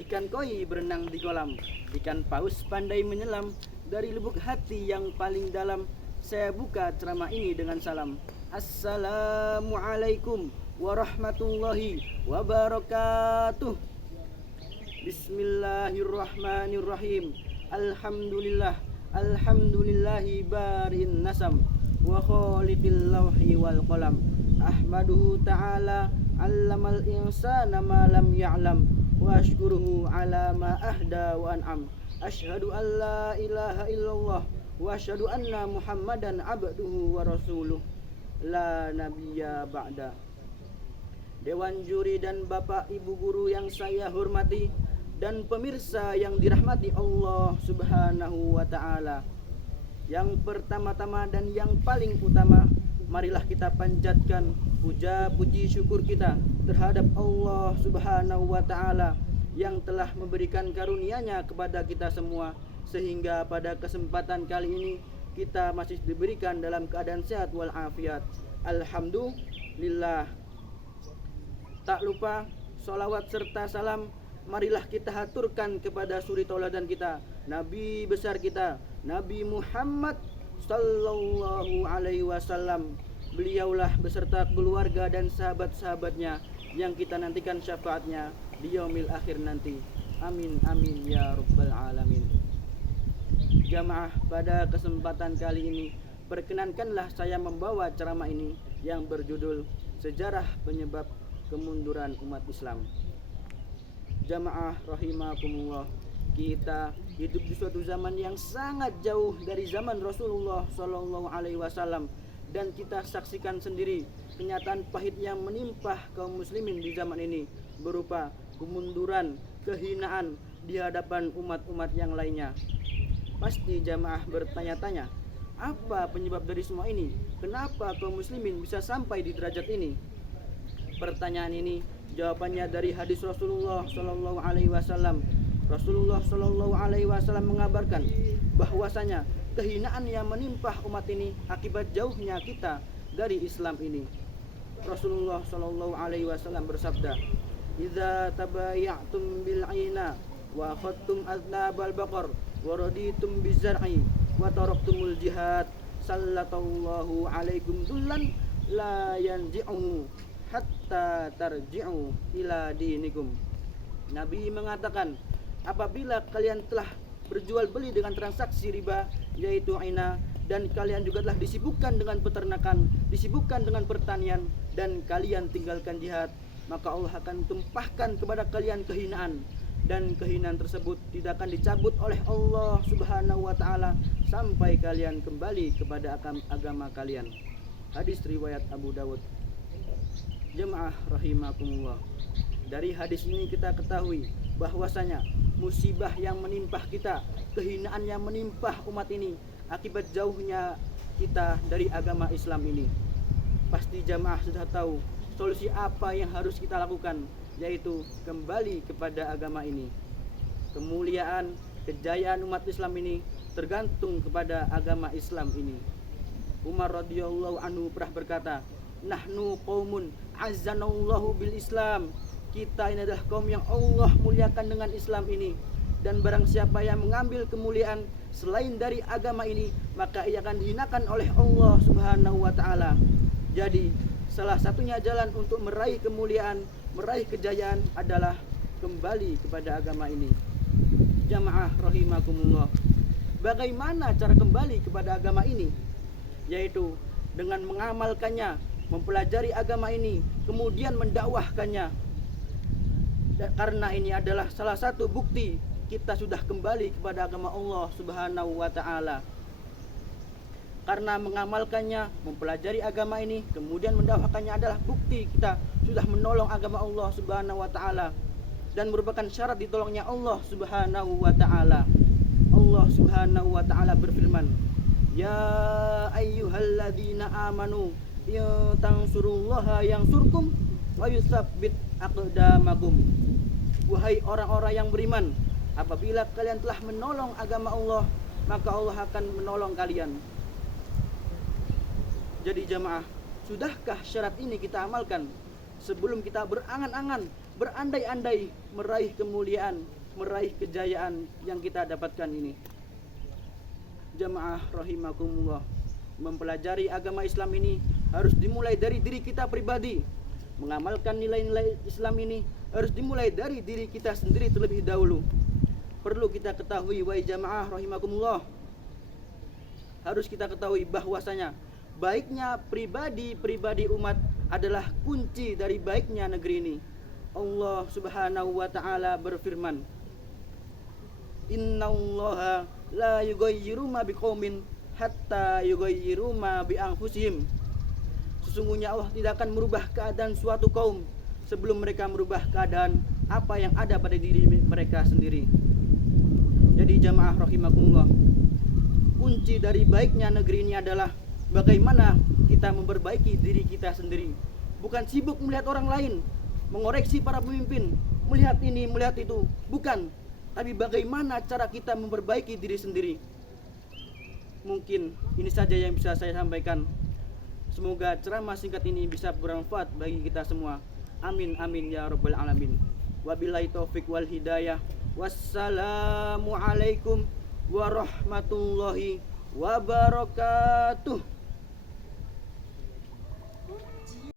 Ikan koi berenang di kolam, ikan paus pandai menyelam. Dari lubuk hati yang paling dalam, saya buka ceramah ini dengan salam. Assalamualaikum warahmatullahi wabarakatuh. Bismillahirrahmanirrahim. Alhamdulillah, alhamdulillahi barin nasam wa khaliqil lawhi wal qalam. Ahmaduhu ta'ala allamal insana ma lam ya'lam wa ashkuruhu ala ma ahda wa an'am. Ashhadu an la ilaha illallah wa ashhadu anna Muhammadan abduhu wa rasuluh. La nabiyya ba'da. Dewan juri dan bapak ibu guru yang saya hormati, dan pemirsa yang dirahmati Allah subhanahu wa ta'ala. Yang pertama-tama dan yang paling utama, marilah kita panjatkan puja puji syukur kita terhadap Allah subhanahu wa ta'ala yang telah memberikan karunia-Nya kepada kita semua, sehingga pada kesempatan kali ini kita masih diberikan dalam keadaan sehat walafiat. Alhamdulillah. Tak lupa salawat serta salam marilah kita haturkan kepada suri tauladan kita, Nabi besar kita, Nabi Muhammad sallallahu alaihi wasallam. Beliaulah beserta keluarga dan sahabat-sahabatnya yang kita nantikan syafaatnya di yaumil akhir nanti. Amin amin ya rabbal alamin. Jamaah, pada kesempatan kali ini perkenankanlah saya membawa ceramah ini yang berjudul Sejarah Penyebab Kemunduran Umat Islam. Jamaah rahimakumullah, kita hidup di suatu zaman yang sangat jauh dari zaman Rasulullah sallallahu alaihi wasallam, dan kita saksikan sendiri kenyataan pahit yang menimpa kaum muslimin di zaman ini berupa kemunduran, kehinaan di hadapan umat-umat yang lainnya. Pasti jamaah bertanya-tanya, apa penyebab dari semua ini? Kenapa kaum muslimin bisa sampai di derajat ini? Pertanyaan ini jawabannya dari hadis Rasulullah sallallahu alaihi wasallam. Rasulullah sallallahu alaihi wasallam mengabarkan bahwasanya kehinaan yang menimpa umat ini akibat jauhnya kita dari Islam ini. Rasulullah sallallahu alaihi wasallam bersabda, "Idza tabayatum bil aina wa akhadtum aznabal baqar wa raditum bizar'i wa taraktumul jihad, sallallahu alaikum dullan la yanji'u hatta tarji'u ila dinikum." Nabi mengatakan, apabila kalian telah berjual beli dengan transaksi riba, yaitu aina, dan kalian juga telah disibukkan dengan peternakan, disibukkan dengan pertanian, dan kalian tinggalkan jihad, maka Allah akan tumpahkan kepada kalian kehinaan, dan kehinaan tersebut tidak akan dicabut oleh Allah subhanahu wa ta'ala sampai kalian kembali kepada agama kalian. Hadis riwayat Abu Dawud. Jemaah rahimakumullah, dari hadis ini kita ketahui bahwasanya musibah yang menimpa kita, kehinaan yang menimpa umat ini akibat jauhnya kita dari agama Islam ini. Pasti jamaah sudah tahu solusi apa yang harus kita lakukan, yaitu kembali kepada agama ini. Kemuliaan, kejayaan umat Islam ini tergantung kepada agama Islam ini. Umar radhiyallahu anhu pernah berkata, "Nahnu qaumun azzanallahu bil Islam." Kita ini adalah kaum yang Allah muliakan dengan Islam ini, dan barang siapa yang mengambil kemuliaan selain dari agama ini, maka ia akan dihinakan oleh Allah subhanahu wa ta'ala. Jadi salah satunya jalan untuk meraih kemuliaan, meraih kejayaan adalah kembali kepada agama ini. Jamaah rahimakumullah, bagaimana cara kembali kepada agama ini? Yaitu dengan mengamalkannya, mempelajari agama ini, kemudian mendakwahkannya. Karena ini adalah salah satu bukti kita sudah kembali kepada agama Allah subhanahu wa ta'ala. Karena mengamalkannya, mempelajari agama ini, kemudian mendakwakannya adalah bukti kita sudah menolong agama Allah subhanahu wa ta'ala, dan merupakan syarat ditolongnya Allah subhanahu wa ta'ala. Allah subhanahu wa ta'ala berfirman, "Ya ayyuhalladzina amanu in tansurullaha yansurkum wa yusabbit aqdamakum." Wahai orang-orang yang beriman, apabila kalian telah menolong agama Allah, maka Allah akan menolong kalian. Jadi jamaah, sudahkah syarat ini kita amalkan sebelum kita berangan-angan berandai-andai meraih kemuliaan, meraih kejayaan yang kita dapatkan ini. Jamaah rahimakumullah, mempelajari agama Islam ini harus dimulai dari diri kita pribadi. Mengamalkan nilai-nilai Islam ini harus dimulai dari diri kita sendiri terlebih dahulu. Perlu kita ketahui, wahai jamaah rahimakumullah, harus kita ketahui bahwasanya baiknya pribadi umat adalah kunci dari baiknya negeri ini. Allah Subhanahu wa taala berfirman, "Innallaha la yughayyiru ma biqaumin hatta yughayyiru ma bi anfusihim." Sesungguhnya Allah tidak akan merubah keadaan suatu kaum sebelum mereka merubah keadaan apa yang ada pada diri mereka sendiri. Jadi jamaah rahimakumullah, kunci dari baiknya negeri ini adalah bagaimana kita memperbaiki diri kita sendiri. Bukan sibuk melihat orang lain, mengoreksi para pemimpin, melihat ini, melihat itu. Bukan, tapi bagaimana cara kita memperbaiki diri sendiri. Mungkin ini saja yang bisa saya sampaikan. Semoga ceramah singkat ini bisa bermanfaat bagi kita semua. Amin amin ya rabbal alamin. Wabillahi taufik wal hidayah. Wassalamualaikum warahmatullahi wabarakatuh.